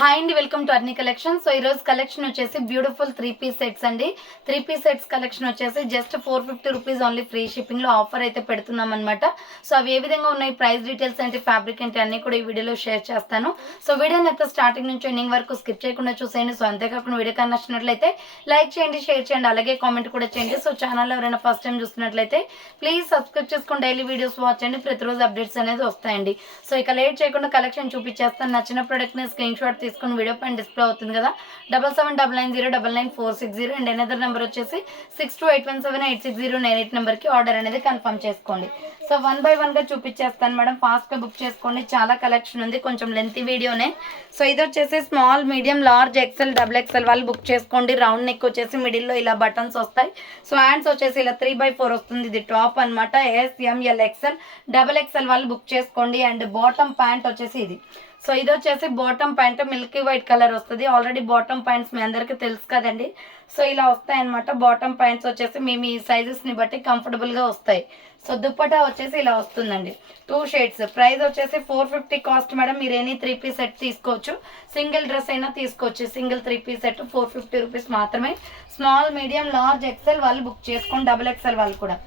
Hi అండి welcome to Arni collection so ఈరోజు collection వచ్చేసి బ్యూటిఫుల్ త్రీ పీస్ సెట్స్ అండి. త్రీ పీస్ సెట్స్ కలెక్షన్ వచ్చేసి just four fifty rupees only free షిప్పింగ్లో offer అయితే పెడుతున్నాం అనమాట సో అవి ఏ విధంగా ఉన్నాయి ప్రైస్ డీటెయిల్స్ ఏంటి ఫ్యాబ్రిక్ ఏంటి అన్ని కూడా ఈ వీడియోలో షేర్ చేస్తాను. సో వీడియోని అయితే స్టార్టింగ్ నుంచి ఎండింగ్ వరకు స్కిప్ చేయకుండా చూసేయండి. సో అంతేకాకుండా వీడియో కన్నా నచ్చినట్లయితే లైక్ చేయండి షేర్ చేయండి అలాగే కామెంట్ కూడా చేయండి. సో ఛానల్ ఎవరైనా ఫస్ట్ టైం చూస్తున్నట్లయితే ప్లీజ్ సబ్స్క్రైబ్ చేసుకుని డైలీ వీడియోస్ వాచ్ చేయండి ప్రతిరోజు అప్డేట్స్ అనేది వస్తాయండి. సో ఇక లేట్ చేయకుండా కలెక్షన్ చూపించేస్తాను. నచ్చిన ప్రోడక్ట్ని స్క్రీన్ షాట్ తీసుకుని వీడియో పైన డిస్ప్లే అవుతుంది కదా. Double seven double nine zero double nine four six zero and another number వచ్చేసి six two eight one seven eight six zero nine eight నెంబర్కి ఆర్డర్ అనేది కన్ఫర్మ్ చేసుకోండి. సో వన్ బై వన్గా చూపించేస్తాను మేడం. ఫాస్ట్గా బుక్ చేసుకోండి. చాలా కలెక్షన్ ఉంది. కొంచెం లెంతీ వీడియోనే సో ఇది వచ్చేసి small medium large XL double XL వాళ్ళు బుక్ చేసుకోండి. రౌండ్ నెక్ వచ్చేసి మిడిల్లో ఇలా బటన్స్ వస్తాయి. సో హ్యాండ్స్ వచ్చేసి ఇలా త్రీ బై ఫోర్ వస్తుంది. ఇది టాప్ అనమాట ఎస్ఎంఎల్ ఎక్సెల్ డబుల్ ఎక్సెల్ వాళ్ళు బుక్ చేసుకోండి. అండ్ బాటమ్ ప్యాంట్ వచ్చేసి ఇది. సో ఇది వచ్చేసి bottom pant milky white colour వస్తుంది. ఆల్రెడీ బాటమ్ ప్యాంట్స్ మీ అందరికీ తెలుసు కదండి. సో ఇలా వస్తాయి అనమాట బాటమ్ ప్యాంట్స్ వచ్చేసి మీ మీ సైజెస్ని బట్టి కంఫర్టబుల్గా వస్తాయి. సో దుప్పటా వచ్చేసి ఇలా వస్తుందండి. టూ షేడ్స్ ప్రైస్ వచ్చేసి ఫోర్ ఫిఫ్టీ కాస్ట్ మేడం మీరు ఎనీ త్రీ పీస్ సెట్ తీసుకోవచ్చు. సింగిల్ డ్రెస్ అయినా తీసుకోవచ్చు. Single three piece set four fifty rupees మాత్రమే. స్మాల్ మీడియం లార్జ్ ఎక్సెల్ వాళ్ళు బుక్ చేసుకోండి డబుల్ ఎక్సెల్ వాళ్ళు కూడా.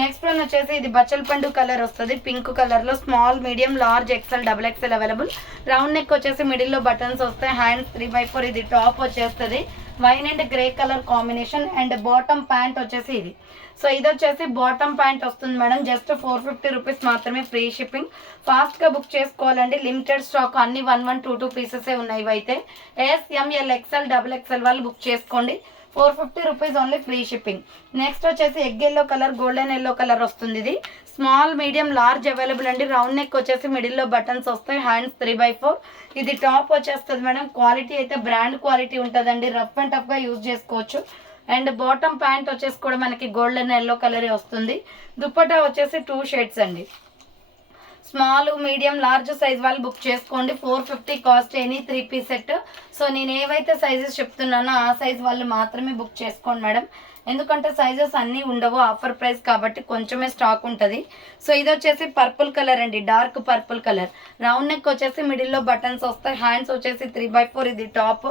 నెక్స్ట్ వన్ వచ్చేసి ఇది బచ్చల పండు కలర్ వస్తుంది. పింక్ కలర్లో small medium large XL double XL available round neck వచ్చేసి మిడిల్లో బటన్స్ వస్తాయి. హ్యాండ్స్ త్రీ బై ఫోర్ ఇది టాప్ వచ్చేస్తుంది. Wine and grey colour combination and bottom pant వచ్చేసి ఇది. సో ఇది వచ్చేసి బాటమ్ ప్యాంట్ వస్తుంది madam just four fifty rupees మాత్రమే ఫ్రీ షిప్పింగ్ ఫాస్ట్గా బుక్ చేసుకోవాలండి. లిమిటెడ్ స్టాక్ అన్ని వన్ వన్ టూ టూ పీసెసే ఉన్నాయి ఇవైతే. ఎస్ఎంఎల్ ఎక్సెల్ డబుల్ ఎక్సెల్ వాళ్ళు బుక్ చేసుకోండి. Four fifty rupees only free shipping. Next వచ్చేసి egg yellow colour golden yellow colour వస్తుంది ఇది. స్మాల్ మీడియం లార్జ్ అవైలబుల్ అండి. రౌండ్ నెక్ వచ్చేసి మిడిల్లో బటన్స్ వస్తాయి. హ్యాండ్స్ త్రీ బై ఫోర్ ఇది టాప్ వచ్చేస్తుంది మేడం క్వాలిటీ అయితే బ్రాండ్ క్వాలిటీ ఉంటుందండి. రఫ్ అండ్ టఫ్గా యూజ్ చేసుకోవచ్చు. అండ్ బాటమ్ ప్యాంట్ వచ్చేసి కూడా మనకి గోల్డెన్ ఎల్లో కలరే వస్తుంది. దుప్పటా వచ్చేసి టూ షేడ్స్ అండి. స్మాల్ మీడియం లార్జ్ సైజ్ వాళ్ళు బుక్ చేసుకోండి. Four fifty cost any three piece set. So నేను ఏవైతే సైజెస్ చెప్తున్నానో ఆ సైజ్ వాళ్ళు మాత్రమే బుక్ చేసుకోండి మేడం. ఎందుకంటే సైజెస్ అన్నీ ఉండవు ఆఫర్ ప్రైస్ కాబట్టి కొంచెమే స్టాక్ ఉంటుంది. సో ఇది వచ్చేసి పర్పుల్ కలర్ అండి dark purple colour. Round neck వచ్చేసి మిడిల్లో బటన్స్ వస్తాయి. హ్యాండ్స్ వచ్చేసి త్రీ బై ఫోర్ ఇది టాప్.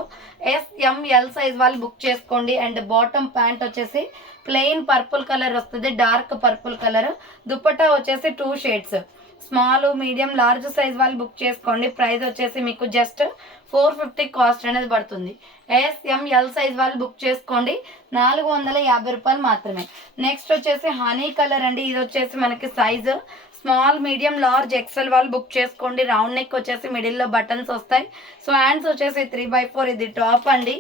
ఎస్ఎంఎల్ సైజ్ వాళ్ళు బుక్ చేసుకోండి. అండ్ బాటమ్ ప్యాంట్ వచ్చేసి ప్లెయిన్ పర్పుల్ కలర్ వస్తుంది డార్క్ పర్పుల్ కలర్. దుపట్టా వచ్చేసి two shades. Small medium large size వాళ్ళు బుక్ చేసుకోండి. ప్రైస్ వచ్చేసి మీకు జస్ట్ ఫోర్ ఫిఫ్టీ కాస్ట్ అనేది పడుతుంది. ఎస్ఎంఎల్ సైజ్ వాళ్ళు బుక్ చేసుకోండి. నాలుగు వందల యాభై రూపాయలు మాత్రమే. నెక్స్ట్ వచ్చేసి హనీ కలర్ అండి. ఇది వచ్చేసి మనకి size small medium large XL వాళ్ళు బుక్ చేసుకోండి. రౌండ్ నెక్ వచ్చేసి మిడిల్లో బటన్స్ వస్తాయి. సో హ్యాండ్స్ వచ్చేసి త్రీ బై ఫోర్ ఇది టాప్ అండి.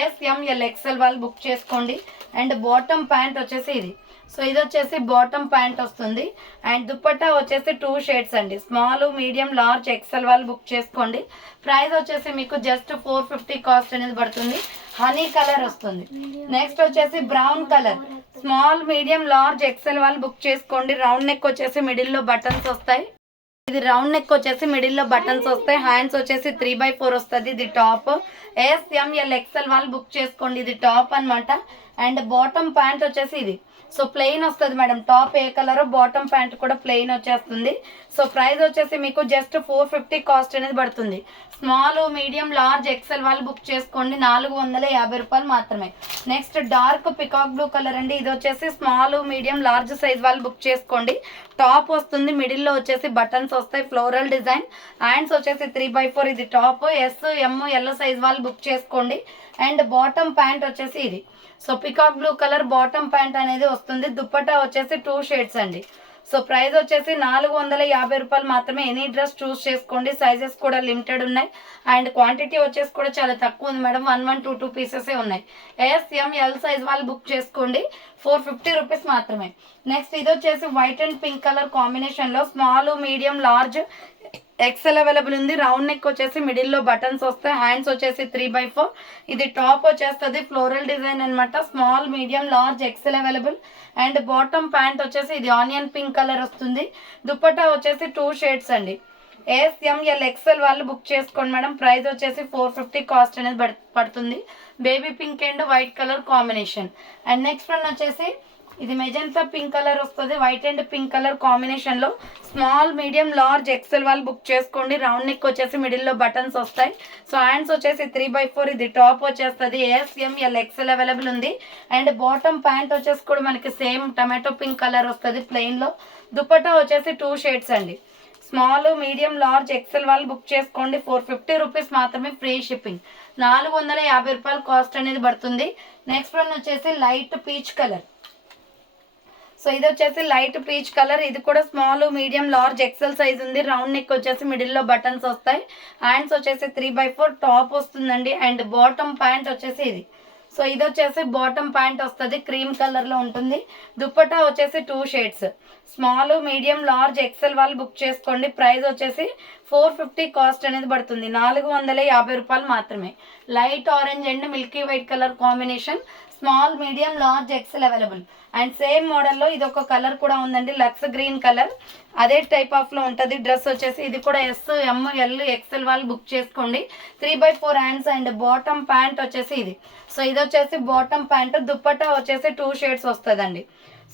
ఎస్ఎంఎల్ ఎక్సెల్ వాళ్ళు బుక్ చేసుకోండి. అండ్ బాటమ్ ప్యాంట్ వచ్చేసి ఇది. సో ఇది వచ్చేసి బాటమ్ ప్యాంట్ వస్తుంది. అండ్ దుప్పట్టా వచ్చేసి టూ షేడ్స్ అండి. స్మాల్ మీడియం లార్జ్ ఎక్సెల్ వాళ్ళు బుక్ చేసుకోండి. ప్రైస్ వచ్చేసి మీకు జస్ట్ ఫోర్ ఫిఫ్టీ కాస్ట్ అనేది పడుతుంది. హనీ కలర్ వస్తుంది. నెక్స్ట్ వచ్చేసి brown colour small medium large XL వాళ్ళు బుక్ చేసుకోండి. రౌండ్ నెక్ వచ్చేసి మిడిల్లో బటన్స్ వస్తాయి. ఇది రౌండ్ నెక్ వచ్చేసి మిడిల్లో బటన్స్ వస్తాయి. హ్యాండ్స్ వచ్చేసి త్రీ బై ఫోర్ వస్తుంది. ఇది టాప్ ఎస్ఎంఎల్ ఎక్సెల్ వాళ్ళు బుక్ చేసుకోండి. ఇది టాప్ అన్నమాట. అండ్ బాటమ్ ప్యాంట్ వచ్చేసి ఇది. సో ప్లెయిన్ వస్తుంది మేడం. టాప్ ఏ కలర్ బాటమ్ ప్యాంట్ కూడా ప్లెయిన్ వచ్చేస్తుంది. సో ప్రైస్ వచ్చేసి మీకు జస్ట్ ఫోర్ ఫిఫ్టీ కాస్ట్ అనేది పడుతుంది. స్మాల్ మీడియం లార్జ్ ఎక్సెల్ వాళ్ళు బుక్ చేసుకోండి. నాలుగు వందల యాభై రూపాయలు మాత్రమే. Next dark peacock blue colour అండి. ఇది వచ్చేసి స్మాల్ మీడియం లార్జ్ సైజ్ వాళ్ళు బుక్ చేసుకోండి. టాప్ వస్తుంది. మిడిల్లో వచ్చేసి బటన్స్ వస్తాయి. Floral design. హ్యాండ్స్ వచ్చేసి త్రీ బై ఫోర్. ఇది top. S M L size వాళ్ళు బుక్ చేసుకోండి. అండ్ బాటమ్ ప్యాంట్ వచ్చేసి ఇది. So peacock blue colour bottom pant అనేది వస్తుంది. దుప్పటా వచ్చేసి టూ షేడ్స్ అండి. సో ప్రైస్ వచ్చేసి నాలుగు వందల యాభై రూపాయలు మాత్రమే. ఎనీ డ్రెస్ చూస్ చేసుకోండి. సైజెస్ కూడా లిమిటెడ్ ఉన్నాయి. అండ్ క్వాంటిటీ వచ్చేసి కూడా చాలా తక్కువ ఉంది madam. One one two two పీసెసే ఉన్నాయి. ఎస్ఎం ఎల్ సైజ్ వాళ్ళు బుక్ చేసుకోండి. ఫోర్ ఫిఫ్టీ రూపీస్ మాత్రమే. నెక్స్ట్ ఇది వచ్చేసి వైట్ అండ్ పింక్ కలర్ కాంబినేషన్లో small medium large XL available ఉంది. రౌండ్ నెక్ వచ్చేసి మిడిల్లో బటన్స్ వస్తాయి. హ్యాండ్స్ వచ్చేసి త్రీ బై ఫోర్ ఇది టాప్ వచ్చేస్తుంది. ఫ్లోరల్ డిజైన్ అనమాట small medium large XL available and bottom pant వచ్చేసి ఇది ఆనియన్ పింక్ కలర్ వస్తుంది. దుప్పటా వచ్చేసి టూ షేడ్స్ అండి. ఎస్ఎంఎల్ ఎక్సెల్ వాళ్ళు బుక్ చేసుకోండి మేడం. ప్రైస్ వచ్చేసి ఫోర్ ఫిఫ్టీ కాస్ట్ అనేది పడుతుంది. Baby pink and white colour combination and next one వచ్చేసి ఇది మెజెంతా పింక్ కలర్ వస్తుంది. వైట్ అండ్ పింక్ కలర్ కాంబినేషన్లో స్మాల్ మీడియం లార్జ్ ఎక్సెల్ వాళ్ళు బుక్ చేసుకోండి. రౌండ్ నెక్ వచ్చేసి మిడిల్లో బటన్స్ వస్తాయి. సో హ్యాండ్స్ వచ్చేసి త్రీ బై ఫోర్ ఇది టాప్ వచ్చేస్తుంది. ఏఎస్ఎంఎల్ ఎక్సెల్ అవైలబుల్ ఉంది. అండ్ బాటమ్ ప్యాంట్ వచ్చేసి కూడా మనకి సేమ్ టమాటో పింక్ కలర్ వస్తుంది ప్లెయిన్లో దుపట్టా వచ్చేసి టూ షేడ్స్ అండి. స్మాల్ మీడియం లార్జ్ ఎక్సెల్ వాళ్ళు బుక్ చేసుకోండి. ఫోర్ ఫిఫ్టీ రూపీస్ మాత్రమే ఫ్రీ షిప్పింగ్ నాలుగు వందల యాభై రూపాయలు కాస్ట్ అనేది పడుతుంది. నెక్స్ట్ వన్ వచ్చేసి లైట్ పీచ్ కలర్ సో ఇది వచ్చేసి లైట్ పీచ్ కలర్. ఇది కూడా small medium large XL size ఉంది. రౌండ్ నెక్ వచ్చేసి మిడిల్లో బటన్స్ వస్తాయి. హ్యాండ్స్ వచ్చేసి త్రీ బై ఫోర్ టాప్ వస్తుందండి. అండ్ బాటమ్ ప్యాంట్ వచ్చేసి ఇది. సో ఇది వచ్చేసి బాటమ్ ప్యాంట్ వస్తుంది. క్రీమ్ కలర్లో ఉంటుంది. దుప్పటా వచ్చేసి two shades small medium large XL వాళ్ళు బుక్ చేసుకోండి. ప్రైస్ వచ్చేసి ఫోర్ ఫిఫ్టీ కాస్ట్ అనేది పడుతుంది. నాలుగు వందల యాభై రూపాయలు మాత్రమే. Light orange and milky white colour combination. Small medium large XL available and same మోడల్లో ఇది ఒక కలర్ కూడా ఉందండి లక్స్ గ్రీన్ కలర్ అదే టైప్ ఆఫ్లో ఉంటుంది. డ్రెస్ వచ్చేసి ఇది కూడా ఎస్ ఎమ్ ఎల్ ఎక్సెల్ వాళ్ళు బుక్ చేసుకోండి. Three by four hands and bottom pant వచ్చేసి ఇది. సో ఇది వచ్చేసి బాటమ్ ప్యాంట్ దుప్పటా వచ్చేసి టూ షేడ్స్ వస్తుందండి.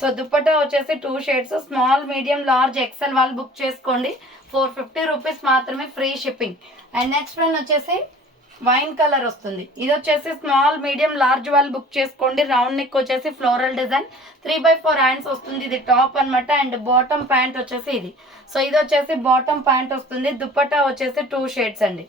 సో దుప్పటా వచ్చేసి two shades small medium large XL వాళ్ళు బుక్ చేసుకోండి. ఫోర్ ఫిఫ్టీ రూపీస్ మాత్రమే free shipping and next one వచ్చేసి వైన్ కలర్ వస్తుంది. ఇది వచ్చేసి స్మాల్ మీడియం లార్జ్ వాళ్ళు బుక్ చేసుకోండి. రౌండ్ నెక్ వచ్చేసి floral design. Three by four hands వస్తుంది. ఇది టాప్ అన్నమాట. అండ్ బాటమ్ ప్యాంట్ వచ్చేసి ఇది. సో ఇది వచ్చేసి బాటమ్ ప్యాంట్ వస్తుంది. దుప్పటా వచ్చేసి టూ షేడ్స్ అండి.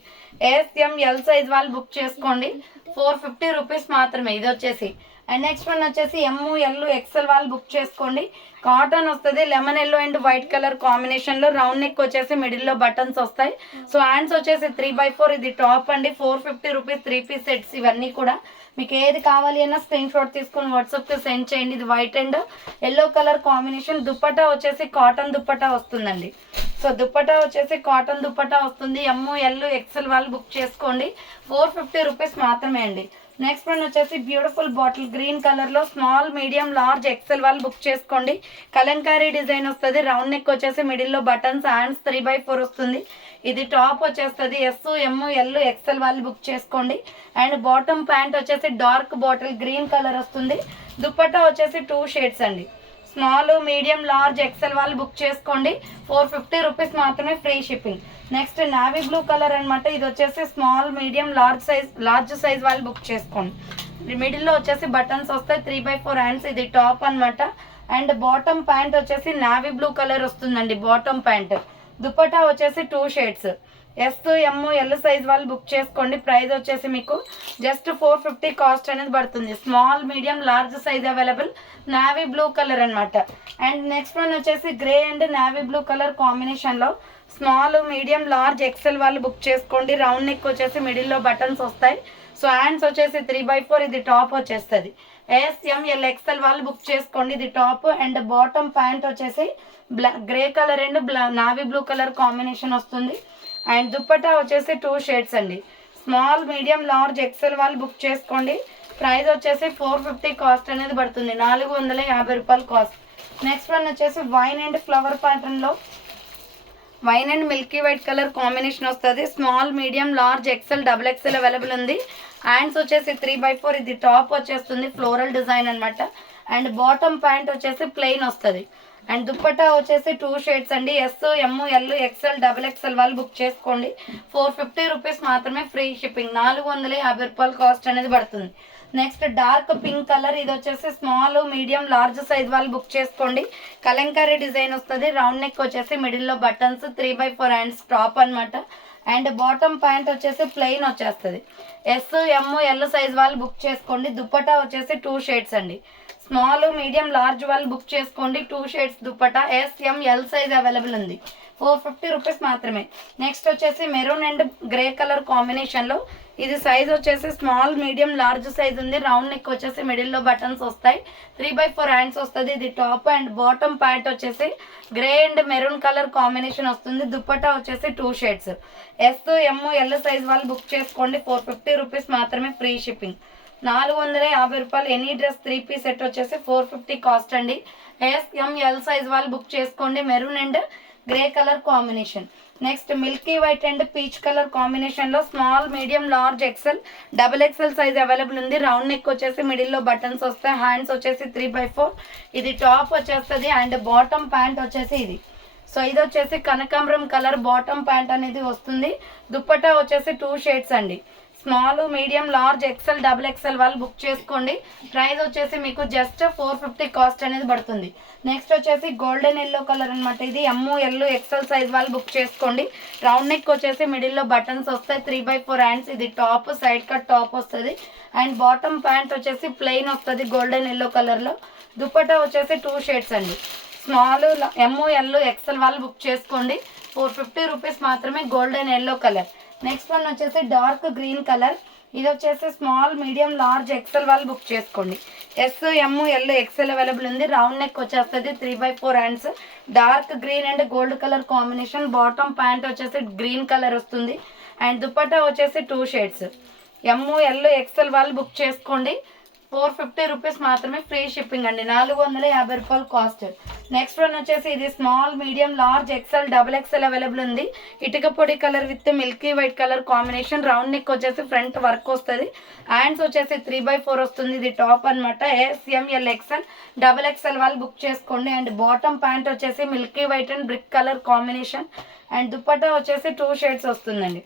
ఎస్ఎం ఎల్ సైజ్ వాళ్ళు బుక్ చేసుకోండి. ఫోర్ ఫిఫ్టీ రూపీస్ మాత్రమే. ఇది వచ్చేసి అండ్ నెక్స్ట్ వన్ వచ్చేసి ఎమ్ ఎల్ ఎక్సెల్ వాళ్ళు బుక్ చేసుకోండి. కాటన్ వస్తుంది lemon yellow and white colour కాంబినేషన్లో రౌండ్ నెక్ వచ్చేసి మిడిల్లో బటన్స్ వస్తాయి. సో హ్యాండ్స్ వచ్చేసి త్రీ బై ఫోర్ ఇది టాప్ అండి. Four fifty rupees three piece sets ఇవన్నీ కూడా. మీకు ఏది కావాలి అన్నా స్క్రీన్ షాట్ తీసుకొని వాట్సాప్కి సెండ్ చేయండి. ఇది white and yellow colour combination dupatta వచ్చేసి కాటన్ దుప్పటా వస్తుందండి. సో దుప్పటా వచ్చేసి కాటన్ దుప్పటా వస్తుంది. ఎమ్ ఎల్ ఎక్సెల్ వాళ్ళు బుక్ చేసుకోండి. ఫోర్ ఫిఫ్టీ రూపీస్ మాత్రమే అండి. నెక్స్ట్ వన్ వచ్చేసి బ్యూటిఫుల్ బాటిల్ గ్రీన్ కలర్లో స్మాల్ మీడియం లార్జ్ ఎక్సెల్ వాళ్ళు బుక్ చేసుకోండి. కలంకారీ డిజైన్ వస్తుంది రౌండ్ నెక్ వచ్చేసి మిడిల్లో buttons hands three by four వస్తుంది. ఇది టాప్ వచ్చేస్తుంది ఎస్ ఎమ్ ఎల్ ఎక్సెల్ వాళ్ళు బుక్ చేసుకోండి. అండ్ బాటమ్ ప్యాంట్ వచ్చేసి డార్క్ బాటిల్ గ్రీన్ కలర్ వస్తుంది. దుప్పట్టా వచ్చేసి టూ షేడ్స్ అండి. స్మాల్ మీడియం లార్జ్ ఎక్సెల్ వాళ్ళు బుక్ చేసుకోండి. ఫోర్ ఫిఫ్టీ రూపీస్ మాత్రమే free shipping next navy blue colour అనమాట ఇది వచ్చేసి small medium large size large size వాళ్ళు బుక్ చేసుకోండి. మిడిల్లో వచ్చేసి బటన్స్ వస్తాయి త్రీ బై ఫోర్ హ్యాండ్స్. ఇది టాప్ అన్నమాట. అండ్ బాటమ్ ప్యాంట్ వచ్చేసి నావీ బ్లూ కలర్ వస్తుందండి బాటమ్ ప్యాంట్. దుపటా వచ్చేసి two shades. S M L size వాళ్ళు బుక్ చేసుకోండి. ప్రైస్ వచ్చేసి మీకు జస్ట్ ఫోర్ ఫిఫ్టీ కాస్ట్ అనేది పడుతుంది. Small medium large size available. Navy blue colour అన్నమాట. అండ్ నెక్స్ట్ వన్ వచ్చేసి grey and navy blue colour కాంబినేషన్లో స్మాల్ మీడియం లార్జ్ ఎక్సెల్ వాళ్ళు బుక్ చేసుకోండి. రౌండ్ నెక్ వచ్చేసి మిడిల్లో బటన్స్ వస్తాయి. సో హ్యాండ్స్ వచ్చేసి త్రీ బై ఫోర్ ఇది టాప్ వచ్చేస్తుంది. ఎస్ఎం ఎల్ ఎక్సెల్ వాళ్ళు బుక్ చేసుకోండి. ఇది టాప్. అండ్ బాటమ్ ప్యాంట్ వచ్చేసి బ్లా గ్రే కలర్ అండ్ బ్లా నావీ బ్లూ కలర్ కాంబినేషన్ వస్తుంది. అండ్ దుప్పటా వచ్చేసి టూ షేడ్స్ అండి. స్మాల్ మీడియం లార్జ్ ఎక్సెల్ వాళ్ళు బుక్ చేసుకోండి. ప్రైస్ వచ్చేసి ఫోర్ ఫిఫ్టీ కాస్ట్ అనేది పడుతుంది. నాలుగు వందల యాభై రూపాయలు కాస్ట్. నెక్స్ట్ వన్ వచ్చేసి వైన్ అండ్ ఫ్లవర్ ప్యాటర్న్లో wine and milky white colour combination వస్తుంది. Small medium large XL double XL available ఉంది. హ్యాండ్స్ వచ్చేసి త్రీ బై ఫోర్. ఇది టాప్ వచ్చేస్తుంది. ఫ్లోరల్ డిజైన్ అనమాట అండ్ బాటమ్ ప్యాంట్ వచ్చేసి ప్లెయిన్ వస్తుంది. అండ్ దుప్పటా వచ్చేసి టూ షేడ్స్ అండి. S M L XL double XL వాళ్ళు బుక్ చేసుకోండి. ఫోర్ ఫిఫ్టీ రూపీస్ మాత్రమే ఫ్రీ షిప్పింగ్ నాలుగు వందల యాభై రూపాయలు కాస్ట్ అనేది పడుతుంది. నెక్స్ట్ డార్క్ పింక్ కలర్ ఇది వచ్చేసి స్మాల్ మీడియం లార్జ్ సైజ్ వాళ్ళు బుక్ చేసుకోండి. కలంకారీ డిజైన్ వస్తుంది. రౌండ్ నెక్ వచ్చేసి మిడిల్లో buttons three by four hands top అన్నమాట. అండ్ బాటమ్ ప్యాంట్ వచ్చేసి ప్లెయిన్ వచ్చేస్తుంది. ఎస్ ఎమ్ ఎల్ సైజ్ వాళ్ళు బుక్ చేసుకోండి. దుప్పటా వచ్చేసి టూ షేడ్స్ అండి. స్మాల్ మీడియం లార్జ్ వాళ్ళు బుక్ చేసుకోండి. Two shades dupatta S M L size available ఉంది. ఫోర్ ఫిఫ్టీ రూపీస్ మాత్రమే. నెక్స్ట్ వచ్చేసి మెరూన్ అండ్ గ్రే కలర్ కాంబినేషన్లో ఇది సైజ్ వచ్చేసి స్మాల్ మీడియం లార్జ్ సైజ్ ఉంది. రౌండ్ నెక్ వచ్చేసి మిడిల్లో బటన్స్ వస్తాయి. త్రీ బై ఫోర్ హ్యాండ్స్ వస్తుంది. ఇది టాప్ అండ్ బాటమ్ ప్యాంట్ వచ్చేసి grey and maroon colour combination వస్తుంది. దుప్పటా వచ్చేసి two shades S M L size వాళ్ళు బుక్ చేసుకోండి. ఫోర్ ఫిఫ్టీ రూపీస్ మాత్రమే ఫ్రీ షిప్పింగ్ నాలుగు వందల యాభై రూపాయలు. Any dress three piece set వచ్చేసి ఫోర్ ఫిఫ్టీ కాస్ట్ అండి. ఎస్ ఎం ఎల్ సైజ్ వాళ్ళు బుక్ చేసుకోండి. Maroon and grey colour combination next milky white and peach colour కాంబినేషన్లో small medium large XL double XL size available ఉంది. Round neck వచ్చేసి మిడిల్లో buttons వస్తాయి. Hands వచ్చేసి three by four ఇది top వచ్చేస్తుంది అండ్ బాటమ్ ప్యాంట్ వచ్చేసి ఇది. సో ఇది వచ్చేసి కనకాంబరం కలర్ బాటమ్ ప్యాంట్ అనేది వస్తుంది. దుప్పటా వచ్చేసి టూ షేడ్స్ అండి. Small medium large XL double XL వాళ్ళు బుక్ చేసుకోండి. ప్రైస్ వచ్చేసి మీకు జస్ట్ ఫోర్ ఫిఫ్టీ కాస్ట్ అనేది పడుతుంది. నెక్స్ట్ వచ్చేసి గోల్డెన్ ఎల్లో కలర్ అనమాట ఇది. ఎమ్ము ఎల్లో ఎక్సెల్ సైజ్ వాళ్ళు బుక్ చేసుకోండి. రౌండ్ నెక్ వచ్చేసి మిడిల్లో బటన్స్ వస్తాయి. Three by four hands. ఇది టాప్ సైడ్ కట్ టాప్ వస్తుంది. అండ్ బాటమ్ ప్యాంట్ వచ్చేసి ప్లెయిన్ వస్తుంది గోల్డెన్ ఎల్లో కలర్లో. దుప్పటా వచ్చేసి టూ షేడ్స్ అండి. స్మాల్ ఎమ్ఓ ఎల్లో ఎక్సెల్ వాళ్ళు బుక్ చేసుకోండి. ఫోర్ ఫిఫ్టీ రూపీస్ మాత్రమే golden yellow colour. Next one వచ్చేసి డార్క్ గ్రీన్ కలర్ ఇది వచ్చేసి స్మాల్ మీడియం లార్జ్ ఎక్సెల్ వాళ్ళు బుక్ చేసుకోండి. S M L XL available ఉంది. రౌండ్ నెక్ వచ్చేస్తుంది three by four hands dark green and gold colour combination bottom pant వచ్చేసి green colour వస్తుంది. And dupatta వచ్చేసి two shades M L XL వాళ్ళు book చేసుకోండి. Four fifty rupees మాత్రమే free shipping అండి. నాలుగు వందల యాభై రూపాయలు కాస్ట్. నెక్స్ట్ వన్ వచ్చేసి ఇది small medium large XL double XL available ఉంది. ఇటుక పొడి colour with milky white colour combination round neck వచ్చేసి ఫ్రంట్ వర్క్ వస్తుంది. హ్యాండ్స్ వచ్చేసి త్రీ బై ఫోర్ వస్తుంది. ఇది టాప్ అనమాట S M L XL double XL వాళ్ళు బుక్ చేసుకోండి. అండ్ బాటమ్ ప్యాంట్ వచ్చేసి milky white and brick colour combination. And dupatta వచ్చేసి టూ షేడ్స్ వస్తుందండి.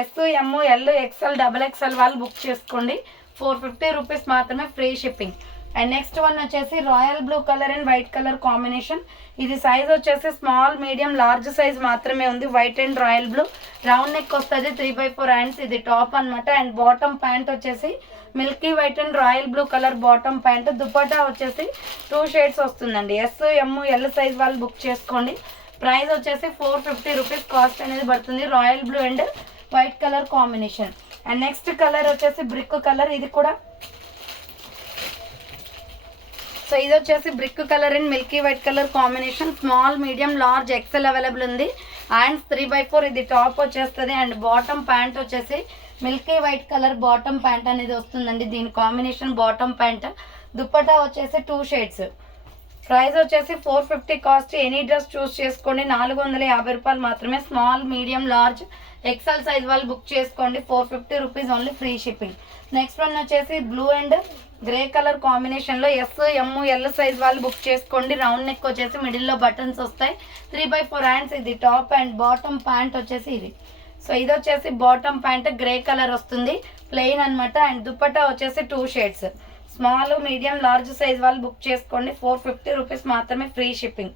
S M L XL double XL వాళ్ళు బుక్ చేసుకోండి. ఫోర్ ఫిఫ్టీ రూపీస్ మాత్రమే free shipping. And next one వచ్చేసి royal blue colour and white colour combination. ఇది size వచ్చేసి small medium large size మాత్రమే ఉంది. White and royal blue. Round neck వస్తుంది three by four hands. ఇది top అనమాట and bottom pant వచ్చేసి milky white and royal blue colour bottom pant. Dupatta వచ్చేసి two shades వస్తుందండి. ఎస్ ఎమ్ ఎల్ సైజ్ వాళ్ళు book చేసుకోండి. ప్రైస్ వచ్చేసి four fifty rupees cost అనేది పడుతుంది. Royal blue and white colour combination. And next colour వచ్చేసి brick colour ఇది కూడా. సో ఇది వచ్చేసి brick colour and milky white colour combination small medium large XL available ఉంది. అండ్ త్రీ బై ఫోర్ ఇది top వచ్చేస్తుంది. అండ్ బాటమ్ ప్యాంట్ వచ్చేసి milky white colour bottom pant అనేది వస్తుందండి. దీని కాంబినేషన్ బాటమ్ ప్యాంట్ దుప్పటా వచ్చేసి టూ షేడ్స్ ప్రైస్ వచ్చేసి four fifty cost. Any dress choose చేసుకోండి. నాలుగు వందల యాభై రూపాయలు మాత్రమే. Small medium large XL size వాళ్ళు బుక్ చేసుకోండి. Four fifty rupees only free shipping. Next one వచ్చేసి బ్లూ అండ్ గ్రే కలర్ కాంబినేషన్లో ఎస్ ఎమ్ ఎల్ సైజ్ వాళ్ళు బుక్ చేసుకోండి. రౌండ్ నెక్ వచ్చేసి మిడిల్లో బటన్స్ వస్తాయి. Three by four hands. ఇది టాప్ అండ్ బాటమ్ ప్యాంట్ వచ్చేసి ఇది. సో ఇది వచ్చేసి బాటమ్ ప్యాంట్ గ్రే కలర్ వస్తుంది. ప్లెయిన్ అన్నమాట. అండ్ దుప్పట వచ్చేసి two shades. Small medium large size వాళ్ళు బుక్ చేసుకోండి. ఫోర్ ఫిఫ్టీ రూపీస్ మాత్రమే free shipping.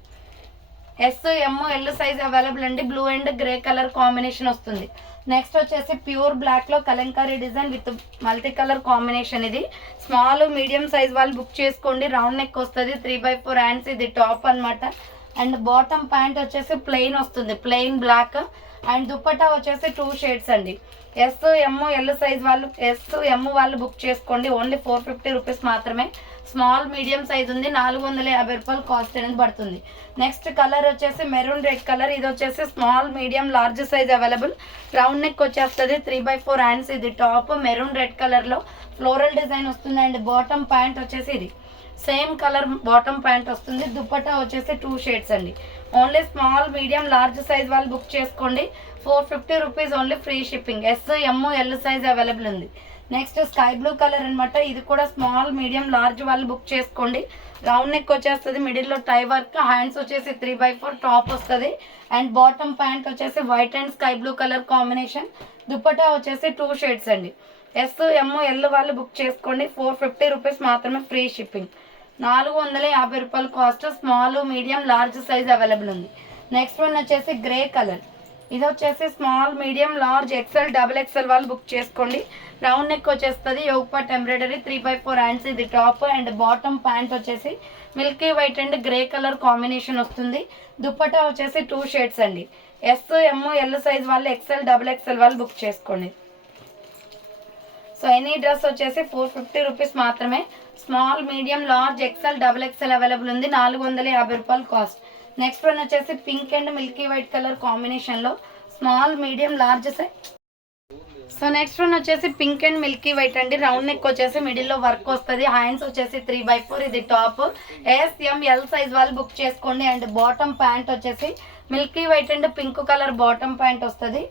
S M L size available అండి. Blue and grey colour combination వస్తుంది. నెక్స్ట్ వచ్చేసి ప్యూర్ బ్లాక్లో Kalamkari design with multi colour combination ఇది. Small medium size వాళ్ళు book చేసుకోండి. రౌండ్ నెక్ వస్తుంది. త్రీ బై ఫోర్ హ్యాండ్స్ ఇది టాప్ అన్నమాట. అండ్ బాటమ్ ప్యాంట్ వచ్చేసి ప్లెయిన్ వస్తుంది. ప్లెయిన్ బ్లాక్ అండ్ దుపట్టా వచ్చేసి టూ షేడ్స్ అండి. ఎస్ ఎమ్ ఎల్ సైజ్ వాళ్ళు ఎస్ ఎమ్ వాళ్ళు బుక్ చేసుకోండి. ఓన్లీ ఫోర్ ఫిఫ్టీ రూపీస్ మాత్రమే. స్మాల్ మీడియం సైజ్ ఉంది. నాలుగు వందల యాభై రూపాయలు కాస్ట్ అనేది పడుతుంది. నెక్స్ట్ కలర్ వచ్చేసి మెరూన్ రెడ్ కలర్. ఇది వచ్చేసి small medium large size available. Round neck వచ్చేస్తుంది. Three by four hands. ఇది టాప్ మెరూన్ రెడ్ కలర్లో ఫ్లోరల్ డిజైన్ వస్తుంది అండ్ బాటమ్ ప్యాంట్ వచ్చేసి ఇది. సేమ్ కలర్ బాటమ్ ప్యాంట్ వస్తుంది. దుపట్టా వచ్చేసి టూ షేడ్స్ అండి. Only small medium large size వాళ్ళు బుక్ చేసుకోండి. Four fifty rupees only free shipping. S M L size available ఉంది. నెక్స్ట్ స్కై బ్లూ కలర్ అనమాట ఇది కూడా స్మాల్ మీడియం లార్జ్ వాళ్ళు బుక్ చేసుకోండి. రౌండ్ నెక్ వచ్చేస్తుంది మిడిల్లో టై వర్క్ హ్యాండ్స్ వచ్చేసి త్రీ బై ఫోర్ టాప్ వస్తుంది. అండ్ బాటమ్ ప్యాంట్ వచ్చేసి white and sky blue colour combination dupatta వచ్చేసి టూ షేడ్స్ అండి. ఎస్ ఎమ్ ఎల్ వాళ్ళు బుక్ చేసుకోండి. ఫోర్ ఫిఫ్టీ రూపీస్ మాత్రమే ఫ్రీ షిప్పింగ్ నాలుగు వందల యాభై రూపాయల cost small medium large size available ఉంది. నెక్స్ట్ వన్ వచ్చేసి గ్రే కలర్ ఇది వచ్చేసి small medium large XL double XL వాళ్ళు బుక్ చేసుకోండి. రౌండ్ నెక్ వచ్చేస్తుంది యోగపాట్ embroidery three by four hands ఇది టాప్ అండ్ బాటమ్ ప్యాంట్ వచ్చేసి milky white and grey colour combination వస్తుంది. దుప్పటా వచ్చేసి టూ షేడ్స్ అండి. ఎస్ ఎమ్ ఎల్ సైజ్ వాళ్ళు ఎక్సెల్ డబుల్ ఎక్సెల్ వాళ్ళు బుక్ చేసుకోండి. సో ఎనీ డ్రెస్ వచ్చేసి ఫోర్ ఫిఫ్టీ రూపీస్ మాత్రమే. Small medium large XL double XL available ఉంది. నాలుగు వందల యాభై రూపాయలు కాస్ట్ నెక్స్ట్ వన్ వచ్చేసి pink and milky white colour కాంబినేషన్లో small medium large size so. Next one వచ్చేసి పింక్ అండ్ మిల్కీ వైట్ అండి. రౌండ్ నెక్ వచ్చేసి మిడిల్లో వర్క్ వస్తుంది. హ్యాండ్స్ వచ్చేసి త్రీ బై ఫోర్ ఇది top S M L size వాళ్ళు బుక్ చేసుకోండి. అండ్ బాటమ్ ప్యాంట్ వచ్చేసి milky white and pink colour bottom pant వస్తుంది.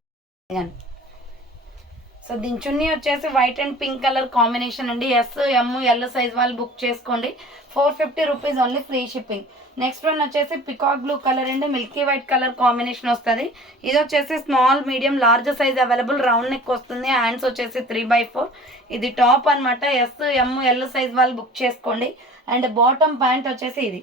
సో దీని చున్నీ వచ్చేసి white and pink colour combination అండి. ఎస్ ఎమ్ ఎల్ సైజ్ వాళ్ళు బుక్ చేసుకోండి. Four fifty rupees only free shipping next one వచ్చేసి peacock blue colour and milky white colour combination వస్తుంది. ఇది వచ్చేసి small medium large size available round neck వస్తుంది. Hands వచ్చేసి three by four ఇది top అనమాట ఎస్ ఎమ్ ఎల్ సైజ్ వాళ్ళు book చేసుకోండి. అండ్ బాటమ్ ప్యాంట్ వచ్చేసి ఇది.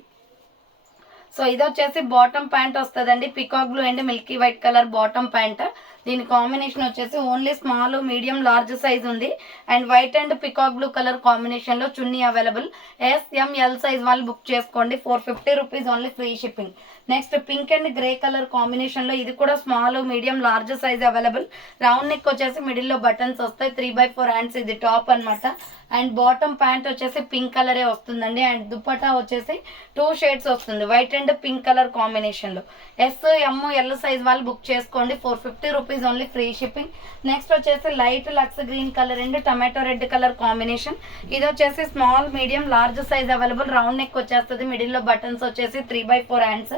సో ఇది వచ్చేసి బాటమ్ ప్యాంట్ వస్తుందండి. Peacock blue and milky white colour bottom pant దీని కాంబినేషన్ వచ్చేసి only small medium large size ఉంది. And white and peacock blue colour కాంబినేషన్లో chunni available. S M L size వాళ్ళు బుక్ చేసుకోండి. Four fifty rupees only free shipping. Next pink and grey colour కాంబినేషన్లో ఇది కూడా small medium large size available. Round neck వచ్చేసి మిడిల్లో buttons వస్తాయి. Three by four hands ఇది టాప్ అన్నమాట. అండ్ బాటమ్ ప్యాంట్ వచ్చేసి పింక్ కలరే వస్తుందండి. అండ్ దుప్పటా వచ్చేసి టూ షేడ్స్ వస్తుంది. వైట్ అండ్ పింక్ కలర్ కాంబినేషన్లో. ఎస్ ఎమ్ ఎల్ సైజ్ వాళ్ళు బుక్ చేసుకోండి. Four fifty rupees only free shipping next వచ్చేసి light lux green colour and tomato red colour combination ఇది వచ్చేసి small medium large size available round neck వచ్చేస్తుంది. మిడిల్లో buttons వచ్చేసి three by four hands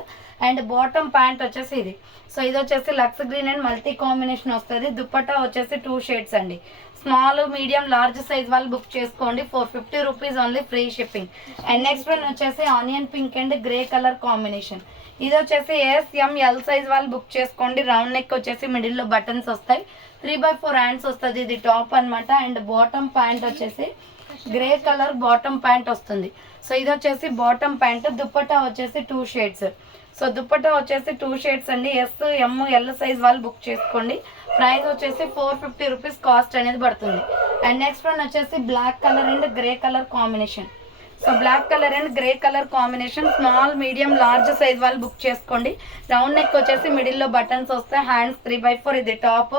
and bottom pant వచ్చేసి ఇది. So ఇది వచ్చేసి lux green and multi combination వస్తుంది. దుపట్టా వచ్చేసి టూ షేడ్స్ అండి. స్మాల్ మీడియం లార్జ్ సైజ్ వాళ్ళు బుక్ చేసుకోండి. Four fifty rupees only free shipping and next one వచ్చేసి onion pink and grey colour combination ఇది వచ్చేసి ఎస్ ఎం ఎల్ సైజ్ వాళ్ళు book చేసుకోండి. రౌండ్ నెక్ వచ్చేసి మిడిల్లో బటన్స్ వస్తాయి. త్రీ బై ఫోర్ హ్యాండ్స్ వస్తుంది. ఇది టాప్ అన్నమాట. అండ్ బాటమ్ ప్యాంట్ వచ్చేసి గ్రే కలర్ బాటమ్ ప్యాంట్ వస్తుంది. సో ఇది వచ్చేసి బాటమ్ ప్యాంట్ దుప్పటా వచ్చేసి టూ షేడ్స్ సో దుప్పటా వచ్చేసి టూ షేడ్స్ అండి. ఎస్ ఎమ్ ఎల్ సైజ్ వాళ్ళు బుక్ చేసుకోండి. ప్రైస్ వచ్చేసి ఫోర్ ఫిఫ్టీ రూపీస్ కాస్ట్ అనేది పడుతుంది. అండ్ నెక్స్ట్ వన్ వచ్చేసి black colour and grey colour combination so black colour and grey colour combination small medium large size వాళ్ళు book చేసుకోండి. Round neck వచ్చేసి మిడిల్లో బటన్స్ వస్తాయి. హ్యాండ్స్ త్రీ బై ఫోర్ ఇది top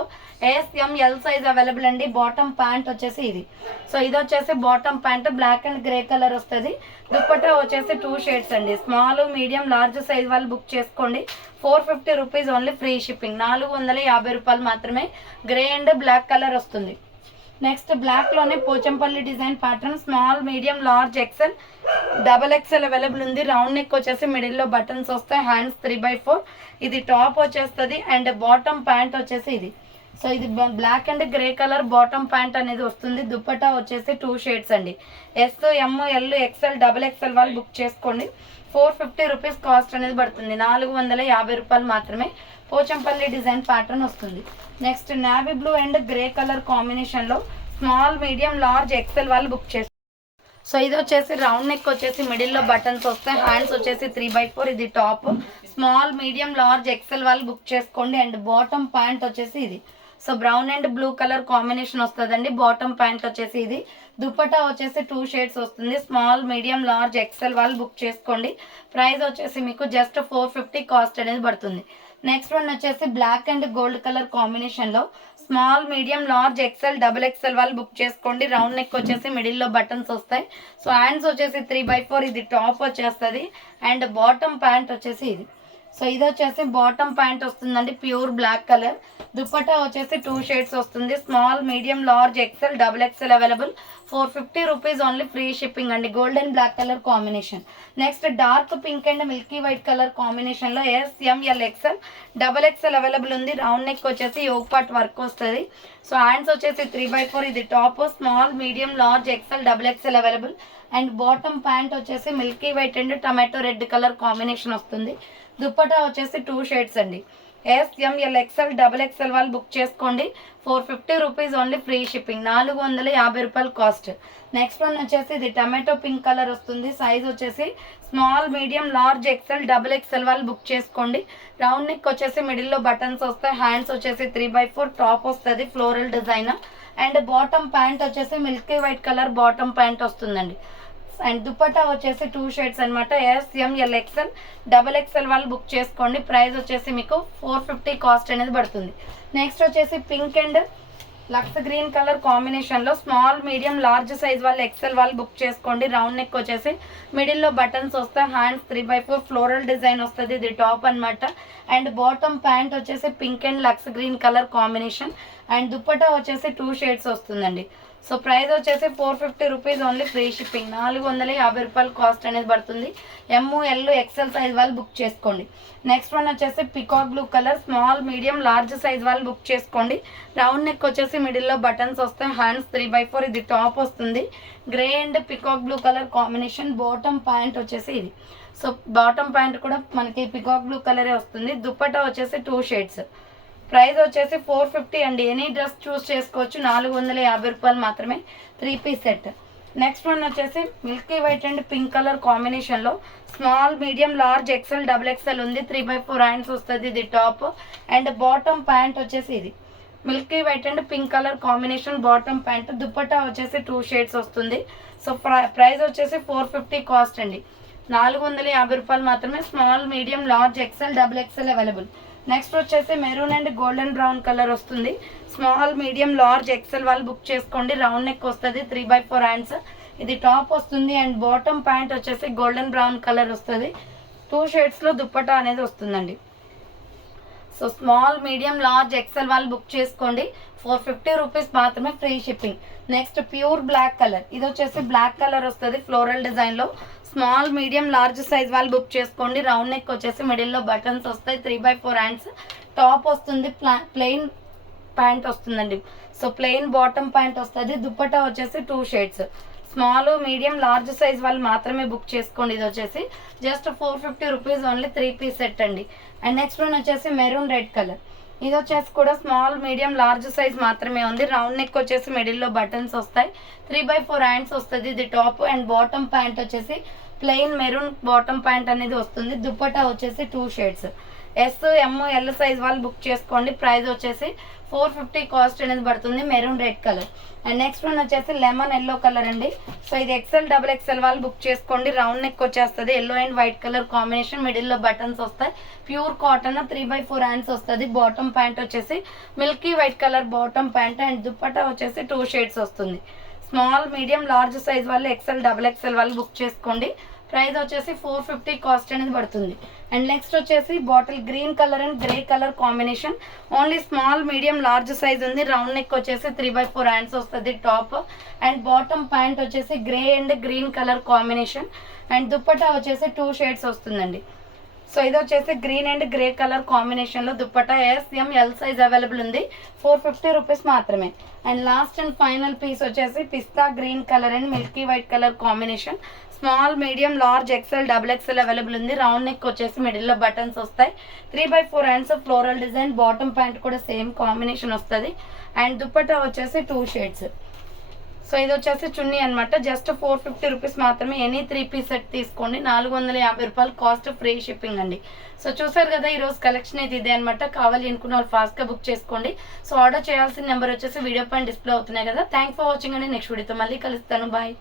S M L size available అండి. Bottom pant వచ్చేసి ఇది. So ఇది వచ్చేసి bottom pant black and grey colour వస్తుంది. దుప్పట్టా వచ్చేసి టూ షేడ్స్ అండి. స్మాల్ మీడియం లార్జ్ సైజ్ వాళ్ళు బుక్ చేసుకోండి. Four fifty rupees only free shipping నాలుగు వందల యాభై రూపాయలు మాత్రమే గ్రే అండ్ బ్లాక్ కలర్ వస్తుంది. Next బ్లాక్లోనే Pochampally design pattern small medium large XL double XL available ఉంది. రౌండ్ నెక్ వచ్చేసి మిడిల్లో బటన్స్ వస్తాయి. హ్యాండ్స్ త్రీ బై ఫోర్ ఇది టాప్ వచ్చేస్తుంది అండ్ బాటమ్ ప్యాంట్ వచ్చేసి ఇది. సో ఇది black and grey colour bottom pant అనేది వస్తుంది. దుప్పటా వచ్చేసి టూ షేడ్స్ అండి. S M L XL double XL వాళ్ళు బుక్ చేసుకోండి. ఫోర్ ఫిఫ్టీ రూపీస్ కాస్ట్ అనేది పడుతుంది. నాలుగు వందల యాభై రూపాయలు మాత్రమే. పోచంపల్లి డిజైన్ ప్యాటర్న్ వస్తుంది. Next navy blue and grey colour కాంబినేషన్లో స్మాల్ మీడియం లార్జ్ ఎక్సెల్ వాళ్ళు బుక్ చేస్తారు సో ఇది వచ్చేసి రౌండ్ నెక్ వచ్చేసి మిడిల్లో బటన్స్ వస్తాయి. హ్యాండ్స్ వచ్చేసి త్రీ బై ఫోర్ ఇది top small medium large XL వాళ్ళు బుక్ చేసుకోండి. అండ్ బాటమ్ ప్యాంట్ వచ్చేసి ఇది. So brown and blue colour combination వస్తుందండి. బాటమ్ ప్యాంట్ వచ్చేసి ఇది. దుప్పటా వచ్చేసి టూ షేడ్స్ వస్తుంది. స్మాల్ మీడియం లార్జ్ ఎక్సెల్ వాళ్ళు బుక్ చేసుకోండి. ప్రైస్ వచ్చేసి మీకు జస్ట్ ఫోర్ ఫిఫ్టీ కాస్ట్ అనేది పడుతుంది. నెక్స్ట్ వన్ వచ్చేసి బ్లాక్ అండ్ గోల్డ్ కలర్ కాంబినేషన్లో small medium large XL double XL వాళ్ళు బుక్ చేసుకోండి. రౌండ్ నెక్ వచ్చేసి మిడిల్లో బటన్స్ వస్తాయి. సో హ్యాండ్స్ వచ్చేసి త్రీ బై ఫోర్ ఇది టాప్ వచ్చేస్తుంది. అండ్ బాటమ్ ప్యాంట్ వచ్చేసి ఇది. సో ఇది వచ్చేసి బాటమ్ ప్యాంట్ వస్తుందండి ప్యూర్ బ్లాక్ కలర్ దుప్పటా వచ్చేసి టూ షేడ్స్ వస్తుంది. Small medium large XL double XL available four fifty rupees only free shipping అండి. Golden black colour combination next dark pink and milky white colour కాంబినేషన్లో S M L S M L XL double XL available ఉంది. Round neck వచ్చేసి yoke part work వస్తుంది. So hands వచ్చేసి three by four ఇది. Top small medium large XL double XL available and bottom pant వచ్చేసి milky white and tomato red colour combination వస్తుంది. దుప్పటా వచ్చేసి two shades అండి. S M L XL XL double XL వాళ్ళు book చేసుకోండి. Four fifty rupees only free shipping నాలుగు వందల యాభై రూపాయలు కాస్ట్ నెక్స్ట్ వన్ వచ్చేసి ఇది టమాటో పింక్ కలర్ వస్తుంది. సైజ్ వచ్చేసి small medium large XL double XL వాళ్ళు బుక్ చేసుకోండి. రౌండ్ నెక్ వచ్చేసి మిడిల్లో బటన్స్ వస్తాయి. హ్యాండ్స్ వచ్చేసి త్రీ బై ఫోర్ టాప్ వస్తుంది floral design and bottom pant వచ్చేసి milky white colour bottom pant వస్తుందండి. అండ్ దుపట్టా వచ్చేసి టూ షేడ్స్ అనమాట S M L XL double XL వాళ్ళు బుక్ చేసుకోండి. ప్రైస్ వచ్చేసి మీకు ఫోర్ ఫిఫ్టీ కాస్ట్ అనేది పడుతుంది. నెక్స్ట్ వచ్చేసి pink and lux green colour కాంబినేషన్లో స్మాల్ మీడియం లార్జ్ సైజ్ వాళ్ళు ఎక్సెల్ వాళ్ళు బుక్ చేసుకోండి. రౌండ్ నెక్ వచ్చేసి మిడిల్లో బటన్స్ వస్తాయి. Hands three by four floral design వస్తుంది. ఇది టాప్ అన్నమాట. అండ్ బాటమ్ ప్యాంట్ వచ్చేసి pink and lux green colour combination and dupatta వచ్చేసి టూ షేడ్స్ వస్తుందండి. సో ప్రైస్ వచ్చేసి four fifty rupees only free shipping నాలుగు వందల యాభై రూపాయలు కాస్ట్ అనేది పడుతుంది. ఎమ్ ఎల్ ఎక్సెల్ సైజ్ వాళ్ళు బుక్ చేసుకోండి. నెక్స్ట్ వన్ వచ్చేసి peacock blue colour small medium large size వాళ్ళు బుక్ చేసుకోండి. రౌండ్ నెక్ వచ్చేసి మిడిల్లో బటన్స్ వస్తాయి. హ్యాండ్స్ త్రీ బై ఫోర్ ఇది టాప్ వస్తుంది. Grey and peacock blue colour combination bottom pant వచ్చేసి ఇది. సో బాటమ్ ప్యాంట్ కూడా మనకి పికాక్ బ్లూ కలరే వస్తుంది. దుప్పటా వచ్చేసి టూ షేడ్స్ ప్రైస్ వచ్చేసి ఫోర్ ఫిఫ్టీ అండి. ఎనీ డ్రెస్ చూస్ చేసుకోవచ్చు. నాలుగు వందల యాభై రూపాయలు మాత్రమే three piece set. Next one వచ్చేసి milky white and pink colour కాంబినేషన్లో small medium large XL double XL ఉంది. త్రీ బై ఫోర్ హ్యాండ్స్ వస్తుంది ఇది టాప్. అండ్ బాటమ్ ప్యాంట్ వచ్చేసి ఇది. Milky white and pink colour combination bottom pant. Dupatta వచ్చేసి two shades వస్తుంది. So price వచ్చేసి four fifty cost అండి. నాలుగు వందల యాభై రూపాయలు మాత్రమే small medium large XL double XL available. Next వచ్చేసి maroon and golden brown colour వస్తుంది. స్మాల్ మీడియం లార్జ్ ఎక్సెల్ వాళ్ళు బుక్ చేసుకోండి. రౌండ్ నెక్ వస్తుంది త్రీ బై ఫోర్ హ్యాండ్స్ ఇది టాప్ వస్తుంది అండ్ బాటమ్ ప్యాంట్ వచ్చేసి గోల్డెన్ బ్రౌన్ కలర్ వస్తుంది. Two షేడ్స్లో దుప్పటా అనేది వస్తుందండి. So small medium large XL వాళ్ళు బుక్ చేసుకోండి. ఫోర్ ఫిఫ్టీ రూపీస్ మాత్రమే free shipping. Next pure black colour. ఇది వచ్చేసి బ్లాక్ కలర్ వస్తుంది ఫ్లోరల్ డిజైన్లో. స్మాల్ మీడియం లార్జ్ సైజ్ వాళ్ళు బుక్ చేసుకోండి. రౌండ్ నెక్ వచ్చేసి మిడిల్లో బటన్స్ వస్తాయి. Three by four hands. Top వస్తుంది ప్లెయిన్ ప్యాంట్ వస్తుందండి. సో ప్లెయిన్ బాటమ్ ప్యాంట్ వస్తుంది. దుప్పటా వచ్చేసి two shades. Small medium large size వాళ్ళు మాత్రమే బుక్ చేసుకోండి. ఇది వచ్చేసి just four fifty rupees only three piece set అండి. అండ్ నెక్స్ట్ వన్ వచ్చేసి మెరూన్ రెడ్ కలర్. ఇది వచ్చేసి కూడా స్మాల్ మీడియం లార్జ్ సైజ్ మాత్రమే ఉంది. రౌండ్ నెక్ వచ్చేసి మిడిల్లో బటన్స్ వస్తాయి. త్రీ బై ఫోర్ హ్యాండ్స్ వస్తుంది. ఇది టాప్ అండ్ బాటమ్ ప్యాంట్ వచ్చేసి ప్లెయిన్ మెరూన్ బాటమ్ ప్యాంట్ అనేది వస్తుంది. దుప్పటా వచ్చేసి two shades. S M L size వాళ్ళు బుక్ చేసుకోండి. ప్రైస్ వచ్చేసి ఫోర్ ఫిఫ్టీ కాస్ట్ అనేది పడుతుంది maroon red colour. And next one వచ్చేసి లెమన్ ఎల్లో కలర్ అండి. సో ఇది ఎక్సెల్ డబుల్ ఎక్సెల్ వాళ్ళు బుక్ చేసుకోండి. రౌండ్ నెక్ వచ్చేస్తుంది. Yellow and white colour combination మిడిల్లో బటన్స్ వస్తాయి. Pure cotton three by four hands వస్తుంది. బాటమ్ ప్యాంట్ వచ్చేసి milky white colour bottom pant and dupatta వచ్చేసి టూ షేడ్స్ వస్తుంది. స్మాల్ మీడియం లార్జ్ సైజ్ వాళ్ళు ఎక్సెల్ డబుల్ ఎక్సెల్ వాళ్ళు book చేసుకోండి. Price వచ్చేసి ఫోర్ ఫిఫ్టీ కాస్ట్ అనేది పడుతుంది. అండ్ నెక్స్ట్ వచ్చేసి bottle green colour and grey colour combination. Only small medium large size ఉంది. రౌండ్ నెక్ వచ్చేసి త్రీ బై ఫోర్ హ్యాండ్స్ వస్తుంది టాప్. అండ్ బాటమ్ ప్యాంట్ వచ్చేసి grey and green colour combination. And dupatta వచ్చేసి two shades వస్తుందండి. So ఇది వచ్చేసి green and grey colour కాంబినేషన్లో dupatta S M L size available ఉంది. ఫోర్ ఫిఫ్టీ రూపీస్ మాత్రమే. And last and final piece వచ్చేసి pista green colour and milky white colour combination. Small medium large XL double XL available ఉంది. Round neck వచ్చేసి మిడిల్లో buttons వస్తాయి. Three by four hands floral design bottom pant కూడా same combination వస్తుంది. And dupatta వచ్చేసి two shades so ఇది వచ్చేసి చున్నీ అనమాట జస్ట్ ఫోర్ ఫిఫ్టీ రూపీస్ మాత్రమే. ఎనీ త్రీ పీస్ సెట్ తీసుకోండి. నాలుగు వందల యాభై రూపాయలు కాస్ట్ ఫ్రీ షిప్పింగ్ అండి. సో చూసారు కదా ఈరోజు కలెక్షన్ అయితే ఇదే అనమాట కావాలి అనుకున్న వాళ్ళు ఫాస్ట్గా బుక్ చేసుకోండి. సో ఆర్డర్ చేయాల్సిన నెంబర్ వచ్చేసి వీడియో పైన డిస్ప్లే అవుతున్నాయి కదా. థ్యాంక్ ఫర్ వాచింగ్ అండి. నెక్స్ట్ వీడియోతో మళ్ళీ కలుస్తాను. బాయ్